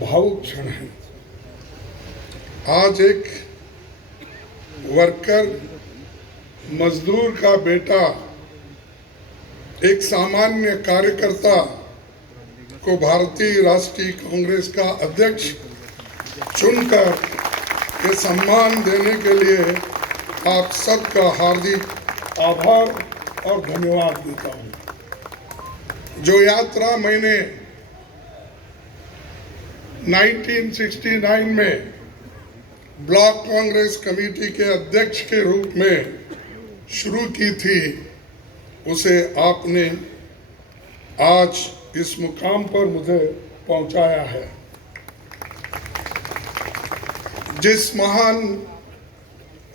भावुक क्षण है। आज एक वर्कर, मजदूर का बेटा एक सामान्य कार्यकर्ता को भारतीय राष्ट्रीय कांग्रेस का अध्यक्ष चुनकर ये सम्मान देने के लिए आप सबका हार्दिक आभार और धन्यवाद देता हूँ। जो यात्रा मैंने 1969 में ब्लॉक कांग्रेस कमेटी के अध्यक्ष के रूप में शुरू की थी, उसे आपने आज इस मुकाम पर मुझे पहुंचाया है। जिस महान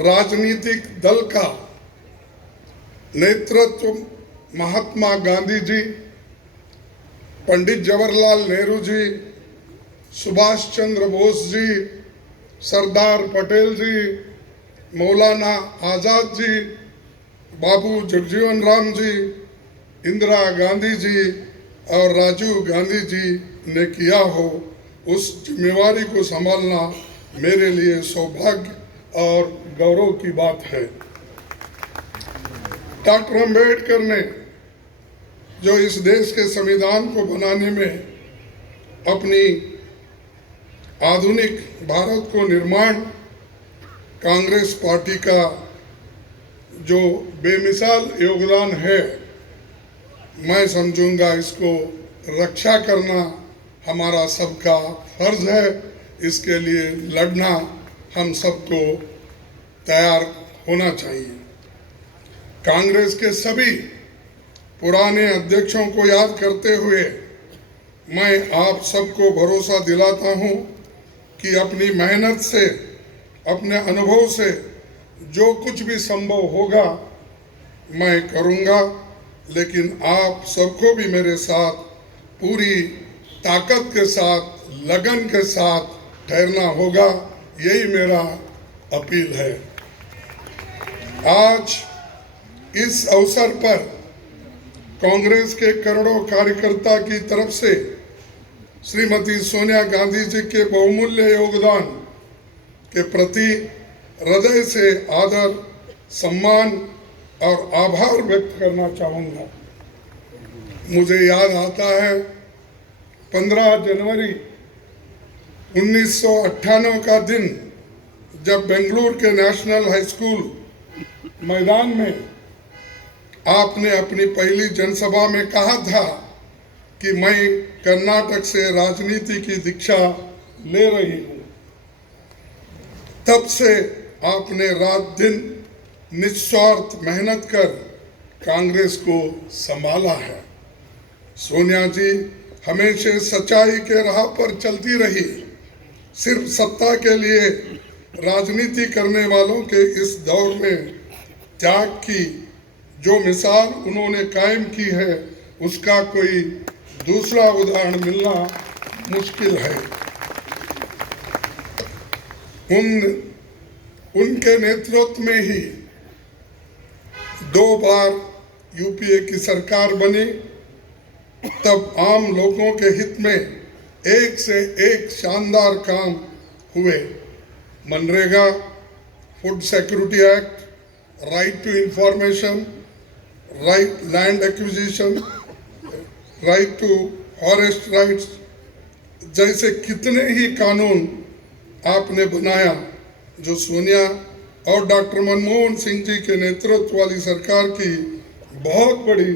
राजनीतिक दल का नेतृत्व महात्मा गांधी जी, पंडित जवाहरलाल नेहरू जी, सुभाष चंद्र बोस जी, सरदार पटेल जी, मौलाना आज़ाद जी, बाबू जगजीवन राम जी, इंदिरा गांधी जी और राजीव गांधी जी ने किया हो, उस जिम्मेवारी को संभालना मेरे लिए सौभाग्य और गौरव की बात है। डॉक्टर अम्बेडकर ने जो इस देश के संविधान को बनाने में अपनी आधुनिक भारत को निर्माण कांग्रेस पार्टी का जो बेमिसाल योगदान है, मैं समझूंगा इसको रक्षा करना हमारा सबका फर्ज है। इसके लिए लड़ना हम सबको तैयार होना चाहिए। कांग्रेस के सभी पुराने अध्यक्षों को याद करते हुए मैं आप सबको भरोसा दिलाता हूं कि अपनी मेहनत से, अपने अनुभव से जो कुछ भी संभव होगा मैं करूंगा, लेकिन आप सबको भी मेरे साथ पूरी ताकत के साथ, लगन के साथ ठहरना होगा। यही मेरा अपील है। आज इस अवसर पर कांग्रेस के करोड़ों कार्यकर्ता की तरफ से श्रीमती सोनिया गांधी जी के बहुमूल्य योगदान के प्रति हृदय से आदर, सम्मान और आभार व्यक्त करना चाहूँगा। मुझे याद आता है 15 जनवरी 1998 का दिन, जब बेंगलुरु के नेशनल हाई स्कूल मैदान में आपने अपनी पहली जनसभा में कहा था कि मैं कर्नाटक से राजनीति की दीक्षा ले रही हूँ। तब से आपने रात दिन निस्वार्थ मेहनत कर कांग्रेस को संभाला है। सोनिया जी हमेशा सच्चाई के राह पर चलती रही। सिर्फ सत्ता के लिए राजनीति करने वालों के इस दौर में त्याग की जो मिसाल उन्होंने कायम की है, उसका कोई दूसरा उदाहरण मिलना मुश्किल है। उनके नेतृत्व में ही 2 बार यूपीए की सरकार बनी। तब आम लोगों के हित में एक से एक शानदार काम हुए। MNREGA, food security act, right to information, right land acquisition, right to forest rights जैसे कितने ही कानून आपने बनाया, जो सोनिया और डॉक्टर मनमोहन सिंह जी के नेतृत्व वाली सरकार की बहुत बड़ी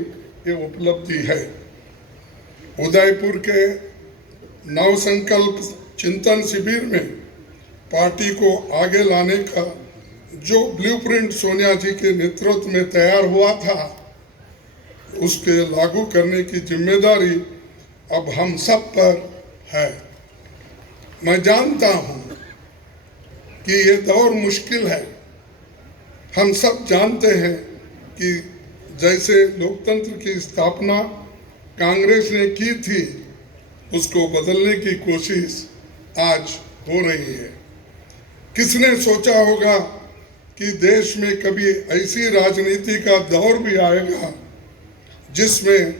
ये उपलब्धि है। उदयपुर के नव संकल्प चिंतन शिविर में पार्टी को आगे लाने का जो ब्लूप्रिंट सोनिया जी के नेतृत्व में तैयार हुआ था, उसके लागू करने की जिम्मेदारी अब हम सब पर है। मैं जानता हूं कि ये दौर मुश्किल है। हम सब जानते हैं कि जैसे लोकतंत्र की स्थापना कांग्रेस ने की थी, उसको बदलने की कोशिश आज हो रही है। किसने सोचा होगा कि देश में कभी ऐसी राजनीति का दौर भी आएगा जिसमें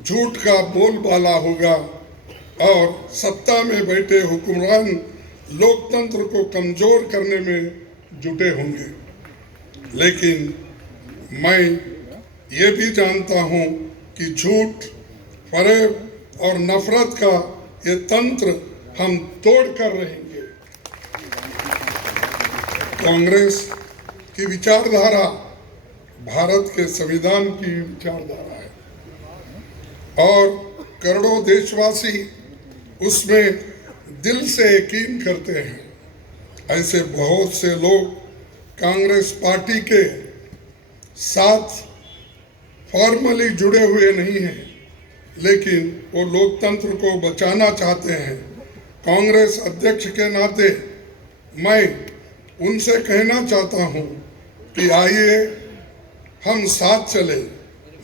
झूठ का बोलबाला होगा और सत्ता में बैठे हुक्मरान लोकतंत्र को कमजोर करने में जुटे होंगे। लेकिन मैं ये भी जानता हूँ कि झूठ, फरेब और नफरत का ये तंत्र हम तोड़ कर रहेंगे। कांग्रेस की विचारधारा भारत के संविधान की विचारधारा है और करोड़ों देशवासी उसमें दिल से यकीन करते हैं। ऐसे बहुत से लोग कांग्रेस पार्टी के साथ फॉर्मली जुड़े हुए नहीं हैं, लेकिन वो लोकतंत्र को बचाना चाहते हैं। कांग्रेस अध्यक्ष के नाते मैं उनसे कहना चाहता हूं कि आइए हम साथ चले।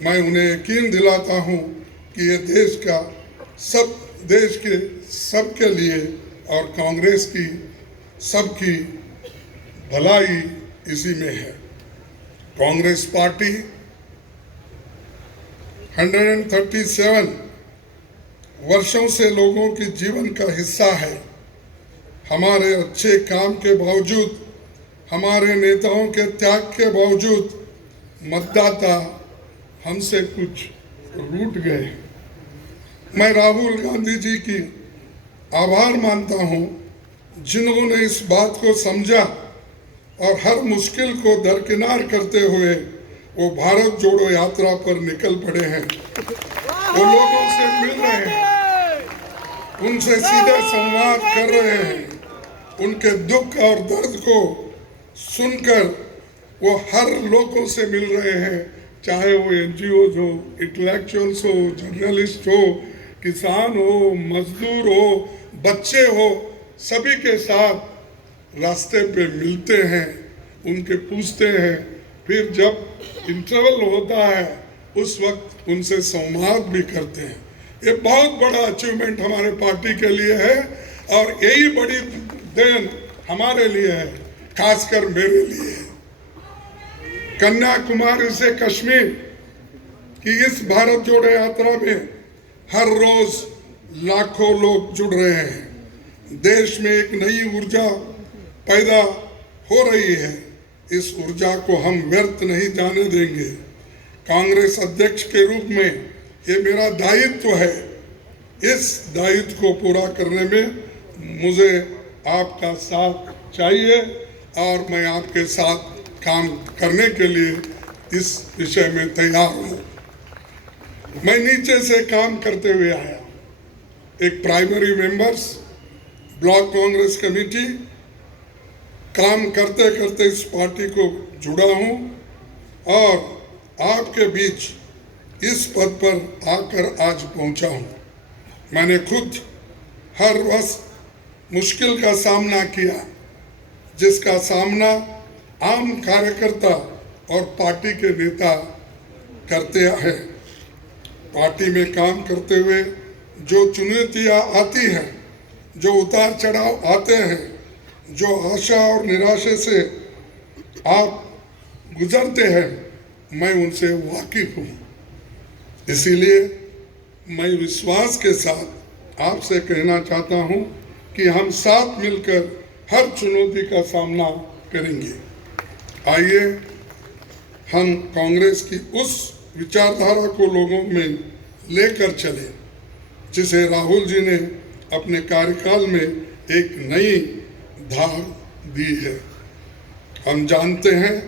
मैं उन्हें यकीन दिलाता हूं कि ये देश के सबके लिए और कांग्रेस की सबकी भलाई इसी में है। कांग्रेस पार्टी 137 वर्षों से लोगों के जीवन का हिस्सा है। हमारे अच्छे काम के बावजूद, हमारे नेताओं के त्याग के बावजूद मतदाता हमसे कुछ रूठ गए। मैं राहुल गांधी जी की आभार मानता हूं, जिन्होंने इस बात को समझा और हर मुश्किल को दरकिनार करते हुए वो भारत जोड़ो यात्रा पर निकल पड़े हैं। वो लोगों से मिल रहे हैं, उनसे सीधे संवाद कर रहे हैं, उनके दुख और दर्द को सुनकर वो हर लोगों से मिल रहे हैं, चाहे वो NGOs हो, इंटेलेक्चुअल्स हो, जर्नलिस्ट हो, किसान हो, मजदूर हो, बच्चे हो, सभी के साथ रास्ते पे मिलते हैं, उनके पूछते हैं। फिर जब इंटरवल होता है उस वक्त उनसे संवाद भी करते हैं। ये बहुत बड़ा अचीवमेंट हमारे पार्टी के लिए है और यही बड़ी देन हमारे लिए है, खासकर मेरे लिए। कन्याकुमारी से कश्मीर की इस भारत जोड़ो यात्रा में हर रोज लाखों लोग जुड़ रहे हैं। देश में एक नई ऊर्जा पैदा हो रही है। इस ऊर्जा को हम व्यर्थ नहीं जाने देंगे। कांग्रेस अध्यक्ष के रूप में ये मेरा दायित्व है। इस दायित्व को पूरा करने में मुझे आपका साथ चाहिए और मैं आपके साथ काम करने के लिए इस विषय में तैयार हूँ। मैं नीचे से काम करते हुए आया, एक primary members, block Congress committee, काम करते करते इस पार्टी को जुड़ा हूँ और आपके बीच इस पद पर आकर आज पहुँचा हूँ। मैंने खुद हर वक्त मुश्किल का सामना किया, जिसका सामना आम कार्यकर्ता और पार्टी के नेता करते हैं। पार्टी में काम करते हुए जो चुनौतियाँ आती हैं, जो उतार चढ़ाव आते हैं, जो आशा और निराशा से आप गुजरते हैं, मैं उनसे वाकिफ हूँ। इसीलिए मैं विश्वास के साथ आपसे कहना चाहता हूँ कि हम साथ मिलकर हर चुनौती का सामना करेंगे। आइए हम कांग्रेस की उस विचारधारा को लोगों में लेकर चलें, जिसे राहुल जी ने अपने कार्यकाल में एक नई धार दी है। हम जानते हैं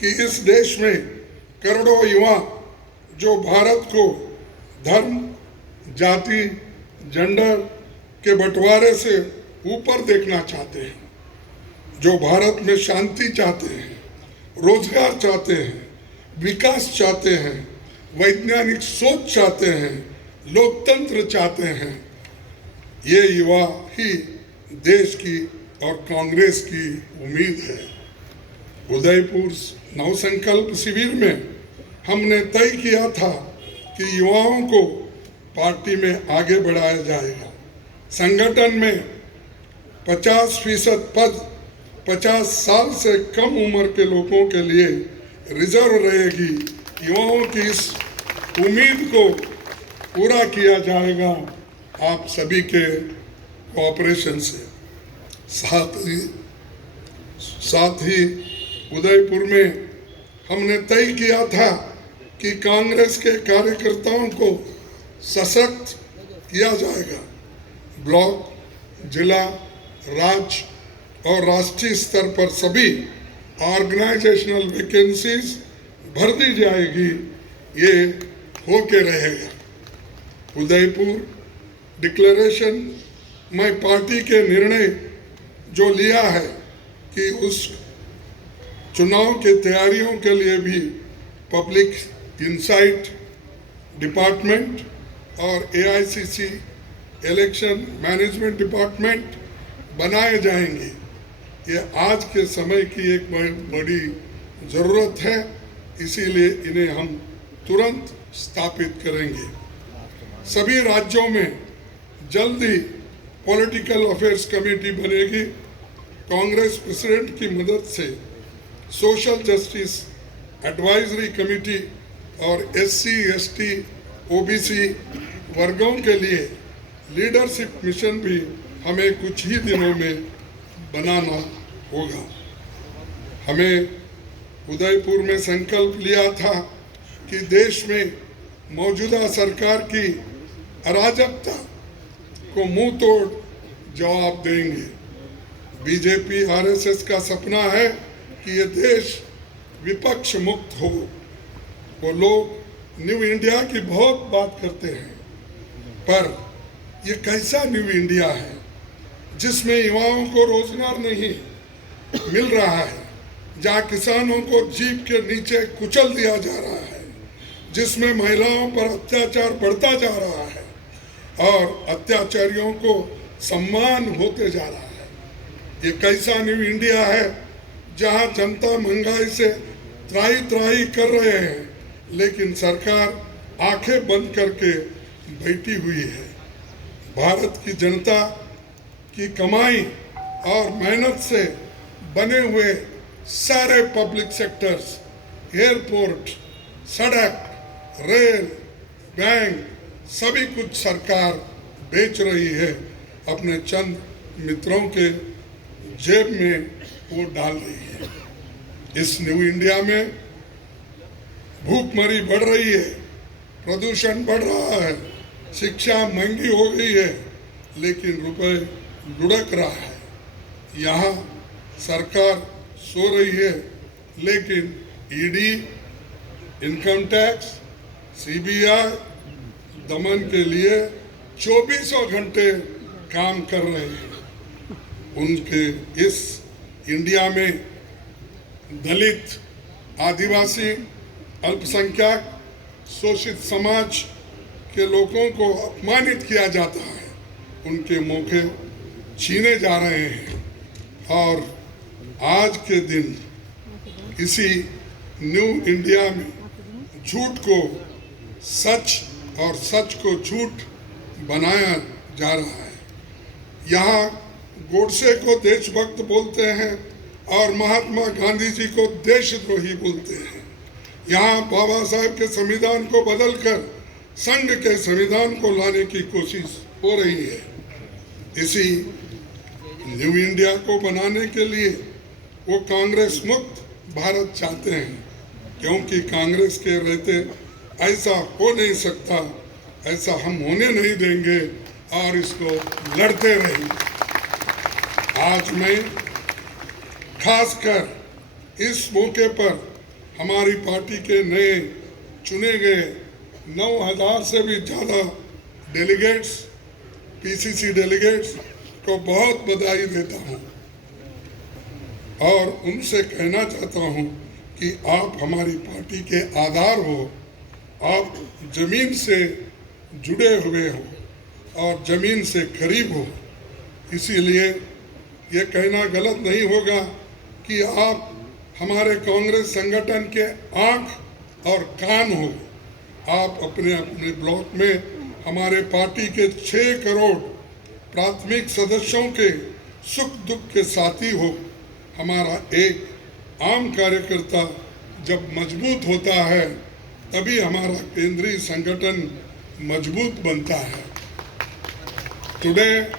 कि इस देश में करोड़ों युवा जो भारत को धर्म, जाति, जेंडर के बंटवारे से ऊपर देखना चाहते हैं, जो भारत में शांति चाहते हैं, रोजगार चाहते हैं, विकास चाहते हैं, वैज्ञानिक सोच चाहते हैं, लोकतंत्र चाहते हैं, ये युवा ही देश की और कांग्रेस की उम्मीद है। उदयपुर नवसंकल्प शिविर में हमने तय किया था कि युवाओं को पार्टी में आगे बढ़ाया जाएगा। संगठन में 50% पद 50 साल से कम उम्र के लोगों के लिए रिजर्व रहेगी। युवाओं की इस उम्मीद को पूरा किया जाएगा। आप सभी के कोऑपरेशन से। साथ ही उदयपुर में हमने तय किया था कि कांग्रेस के कार्यकर्ताओं को सशक्त किया जाएगा। ब्लॉक, जिला, राज्य और राष्ट्रीय स्तर पर सभी ऑर्गेनाइजेशनल वैकेंसीज भर दी जाएगी। ये होके रहेगा। उदयपुर डिक्लेरेशन में पार्टी के निर्णय जो लिया है कि उस चुनाव की तैयारियों के लिए भी पब्लिक इंसाइट डिपार्टमेंट और AICC इलेक्शन मैनेजमेंट डिपार्टमेंट बनाए जाएंगे। ये आज के समय की एक बड़ी ज़रूरत है, इसीलिए इन्हें हम तुरंत स्थापित करेंगे। सभी राज्यों में जल्द ही पॉलिटिकल अफेयर्स कमेटी बनेगी। कांग्रेस प्रेसिडेंट की मदद से सोशल जस्टिस एडवाइजरी कमेटी और SC, ST, OBC वर्गों के लिए लीडरशिप मिशन भी हमें कुछ ही दिनों में बनाना होगा। हमें उदयपुर में संकल्प लिया था कि देश में मौजूदा सरकार की अराजकता को मुंह तोड़ जवाब देंगे। बीजेपी RSS का सपना है कि ये देश विपक्ष मुक्त हो। वो लोग न्यू इंडिया की बहुत बात करते हैं, पर ये कैसा न्यू इंडिया है जिसमें युवाओं को रोजगार नहीं मिल रहा है, जहाँ किसानों को जीप के नीचे कुचल दिया जा रहा है, जिसमें महिलाओं पर अत्याचार बढ़ता जा रहा है और अत्याचारियों को सम्मान होते जा रहा है। ये कैसा न्यू इंडिया है जहाँ जनता महंगाई से त्राही त्राही कर रहे हैं, लेकिन सरकार आंखें बंद करके बैठी हुई है। भारत की जनता की कमाई और मेहनत से बने हुए सारे पब्लिक सेक्टर्स, एयरपोर्ट, सड़क, रेल, बैंक, सभी कुछ सरकार बेच रही है, अपने चंद मित्रों के जेब में वो डाल रही है। इस न्यू इंडिया में भूखमरी बढ़ रही है, प्रदूषण बढ़ रहा है, शिक्षा महंगी हो गई है, लेकिन रुपए लुढ़क रहा है। यहाँ सरकार सो रही है, लेकिन ED, इनकम टैक्स, CBI दमन के लिए 24 घंटे काम कर रहे हैं। उनके इस इंडिया में दलित, आदिवासी, अल्पसंख्यक, शोषित समाज के लोगों को अपमानित किया जाता है, उनके मौके छीने जा रहे हैं। और आज के दिन इसी न्यू इंडिया में झूठ को सच और सच को झूठ बनाया जा रहा है। यहाँ गोडसे को देशभक्त बोलते हैं और महात्मा गांधी जी को देशद्रोही बोलते हैं। यहाँ बाबा साहब के संविधान को बदलकर संघ के संविधान को लाने की कोशिश हो रही है। इसी न्यू इंडिया को बनाने के लिए वो कांग्रेस मुक्त भारत चाहते हैं, क्योंकि कांग्रेस के रहते ऐसा हो नहीं सकता, ऐसा हम होने नहीं देंगे और इसको लड़ते रहेंगे। आज मैं खासकर इस मौके पर हमारी पार्टी के नए चुने गए 9,000 से भी ज़्यादा डेलीगेट्स, PCC डेलीगेट्स को बहुत बधाई देता हूँ और उनसे कहना चाहता हूँ कि आप हमारी पार्टी के आधार हो, आप जमीन से जुड़े हुए हो और जमीन से करीब हो। इसीलिए ये कहना गलत नहीं होगा कि आप हमारे कांग्रेस संगठन के आँख और कान हो। आप अपने अपने ब्लॉक में हमारे पार्टी के 6 करोड़ प्राथमिक सदस्यों के सुख दुख के साथी हो। हमारा एक आम कार्यकर्ता जब मजबूत होता है तभी हमारा केंद्रीय संगठन मजबूत बनता है। Today,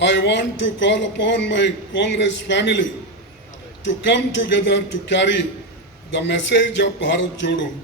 I want to call upon my Congress family to come together to carry the message of Bharat Jodo